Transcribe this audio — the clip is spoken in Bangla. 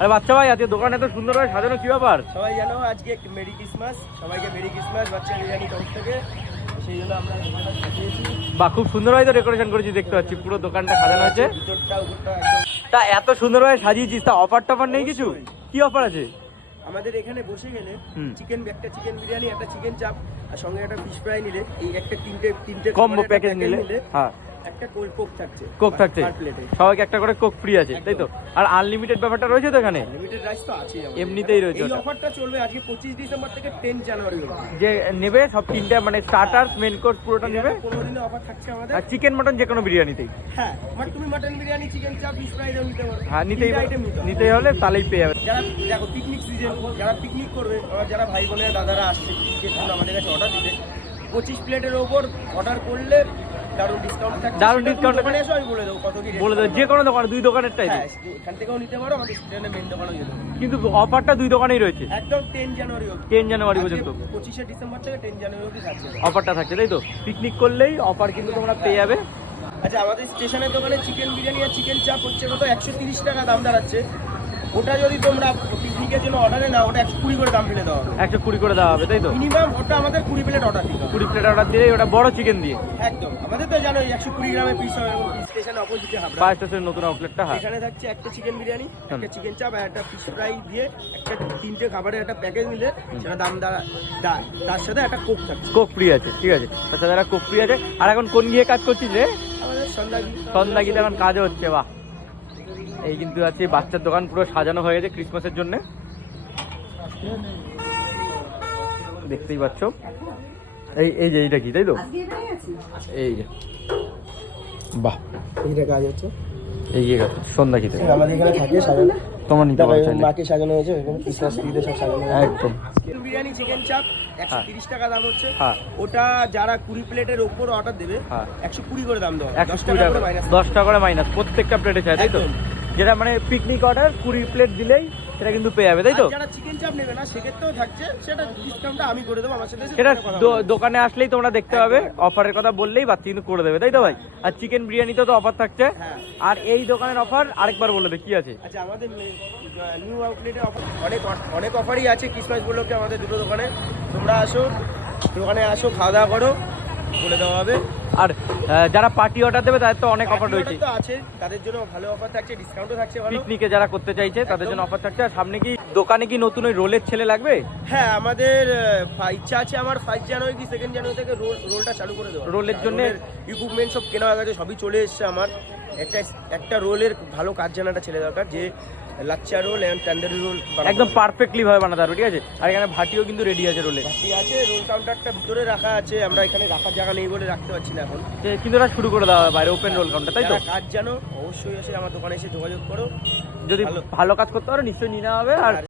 আরে বাচ্চা ভাই, আজকে দোকান এত সুন্দর ভাবে সাজানো, কি ব্যাপার? সবাই জানো আজকে মেরি ক্রিসমাস, সবাইকে মেরি ক্রিসমাস বাচ্চা বিরিয়ানি তরফ থেকে। সেই জন্য আমরা দোকানটা সাজিয়েছি। বা খুব সুন্দরভাবে তো ডেকোরেশন করেছি, দেখতে পাচ্ছি পুরো দোকানটা সাজানো হয়েছে। ভিতরটা উপরটা একদম। তা এত সুন্দরভাবে সাজিয়েছিস, তা অফার টফার নেই কিছু? কি অফার আছে? আমাদের এখানে বসে গেলে একটা চিকেন বিরিয়ানি, একটা চিকেন চাপ আর সঙ্গে একটা ফিশ ফ্রাই নিলে, এই একটা তিনটে কম্বো প্যাকেজ নিলে, হ্যাঁ একটা কোল্ড কোক থাকছে। কোক থাকছে পার প্লেটে সবাইকে একটা করে কোক ফ্রি আছে, তাই তো? আর আনলিমিটেড ব্যাপারটা রয়েছে তো এখানে? লিমিটেড রাইস তো আছে, এমনিতেই রয়েছে। এই অফারটা চলবে আজকে 25 ডিসেম্বর থেকে 10 জানুয়ারি অবধি। যে নেবে সব তিনটে মানে স্টার্টার্স, মেন কোর্স পুরোটা নেবে। 15 দিনের অফার থাকছে আমাদের। আর চিকেন মটন যে কোনো বিরিয়ানিতেই। হ্যাঁ, তুমি মটন বিরিয়ানি, চিকেন চাপ, ফিশ ফ্রাই নিতে পারো। হ্যাঁ, নিতেই হলে তাহলেই পেয়ে যাবে। যারা দেখো পিকনিক সিজন, যারা পিকনিক করবে, যারা ভাই বোনেরা দাদারা আসছে পিকনিকের জন্য আমাদের কাছে অর্ডার দিতে, 25 প্লেটের ওপর অর্ডার করলে দারুণ ডিসকাউন্ট থাকছে। দারুণ ডিসকাউন্ট মানে এসে আমি বলে দেবো কত কি বলে দেবো, যে কোনো দোকানে, দুই দোকানেরটাই। হ্যাঁ, এখান থেকেও নিতে পারো, আমাদের স্টেশনের মেন দোকানেও যেতে পারো। কিন্তু অফারটা দুই দোকানেই রয়েছে একদম 10 জানুয়ারি অবধি। 10 জানুয়ারি পর্যন্ত 25 ডিসেম্বর থেকে 10 জানুয়ারি অবধি থাকছে অফারটা থাকছে, তাই তো? পিকনিক করলেই অফার কিন্তু তোমরা পেয়ে যাবে। আচ্ছা, আমাদের স্টেশনের দোকানে চিকেন বিরিয়ানি আর চিকেন চাপ হচ্ছে কত 130 টাকা দাম দাঁড়াচ্ছে। ওটা যদি তোমরা পিকনিকের জন্য অর্ডারে নাও, ওটা 120 করে দাম ফেলে দেওয়া হবে। 120 করে দেওয়া হবে, তাই তো? মিনিমাম ওটা আমাদের 20 প্লেট অর্ডার দিতে হবে। 20 প্লেট অর্ডার দিলে ওটা বড় চিকেন দিয়ে একদম, আমাদের তো জানো 120 গ্রামের পিস হয়। স্টেশনের অপোজিটে হাবড়া ফার্স্ট স্টেশনের নতুন আউটলেটটা। হ্যাঁ, এখানে থাকছে একটা চিকেন বিরিয়ানি, একটা চিকেন চাপ আর একটা ফিশ ফ্রাই দিয়ে একটা তিনটে খাবারের একটা প্যাকেজ নিলে সেটা দাম তার সাথে একটা কোক থাকছে। কোক ফ্রি আছে, ঠিক আছে, তার সাথে একটা কোক ফ্রি আছে। আর এখন কোন গিয়ে কাজ করছিস রে? আমাদের সন্ধ্যাগিতে এখন কাজও হচ্ছে। বাহ, এই কিন্তু আছে বাচ্চার দোকান, পুরো সাজানো হয়ে গেছে ক্রিসমাসের জন্য, দেখতেই পাচ্ছ। এই যে এইটা কি, তাই তো? এই যে বাহ, এইটা কাজ হচ্ছে। এই যে সন্ধ্যাগিতে আমাদের এখানে থাকে সাজানো, তোমার নিতে পারো, মাকে সাজানো হয়েছে, এখানে ক্রিসমাস ট্রিতে সব সাজানো হয়েছে। একদম। বিরিয়ানি চিকেন চাপ 130 টাকা দাম হচ্ছে। হ্যাঁ, ওটা যারা 20 প্লেটের উপর অর্ডার দেবে 120 করে দাম দেওয়া, 10 টাকা করে মাইনাস প্রত্যেকটা প্লেটে চাই, তাই তো? যেটা মানে পিকনিক অর্ডার 20 প্লেট দিলেই সেটা কিন্তু পেয়ে যাবে, তাই তো? যারা চিকেন চাপ নেবে না সেক্ষেত্রেও থাকছে, সেটা ডিসকাউন্টটা আমি করে দেবো। আমার সাথে সেটা দোকানে আসলেই তোমরা দেখতে পাবে, অফারের কথা বললেই বাচ্চা কিন্তু করে দেবে, তাই তো ভাই? আর চিকেন বিরিয়ানিতেও তো অফার থাকছে। আর এই দোকানের অফার আরেকবার বলে দে, কি আছে? আচ্ছা, আমাদের নিউ আউটলেটে অনেক অফারই আছে ক্রিসমাস উপলক্ষে আমাদের দুটো দোকানে। তোমরা আসো, দোকানে আসো, খাওয়া দাওয়া করো, বলে দেওয়া হবে। আর যারা পার্টি অর্ডার দেবে তাদের তো অনেক অফার রয়েছে, আছে, তাদের জন্য ভালো অফার থাকছে, ডিসকাউন্টও থাকছে ভালো। পিকনিকে যারা করতে চাইছে তাদের জন্য অফার থাকছে। আর সামনে কি দোকানে কি নতুন ওই রোলের ছেলে লাগবে? হ্যাঁ, আমাদের ইচ্ছা আছে আমার 5 জানুয়ারি কি 2 জানুয়ারি থেকে রোলটা চালু করে দেবো। রোলের জন্য ইকুইপমেন্ট সব কেনা হয়ে গেছে, সবই চলে এসছে। আমার একটা রোলের ভালো কাজ জানাটা ছেলে দরকার, যে লাচ্চা রোল এবং তন্দুরি রোল একদম পারফেক্টলি ভাবে বানাতে পারবে, ঠিক আছে? আর এখানে ভাটিও কিন্তু রেডি আছে, রোলে ভাটি আছে, রোল কাউন্টারটা ভিতরে রাখা আছে, আমরা এখানে রাখার জায়গা নেই বলে রাখতে পারছি না এখন, কিন্তু এটা শুরু করে দেওয়া হবে বাইরে ওপেন রোল কাউন্টার, তাই তো? কাজ জানো অবশ্যই এসে আমার দোকানে এসে যোগাযোগ করো, যদি ভালো কাজ করতে পারো নিশ্চয়ই নিয়ে নেওয়া হবে। আর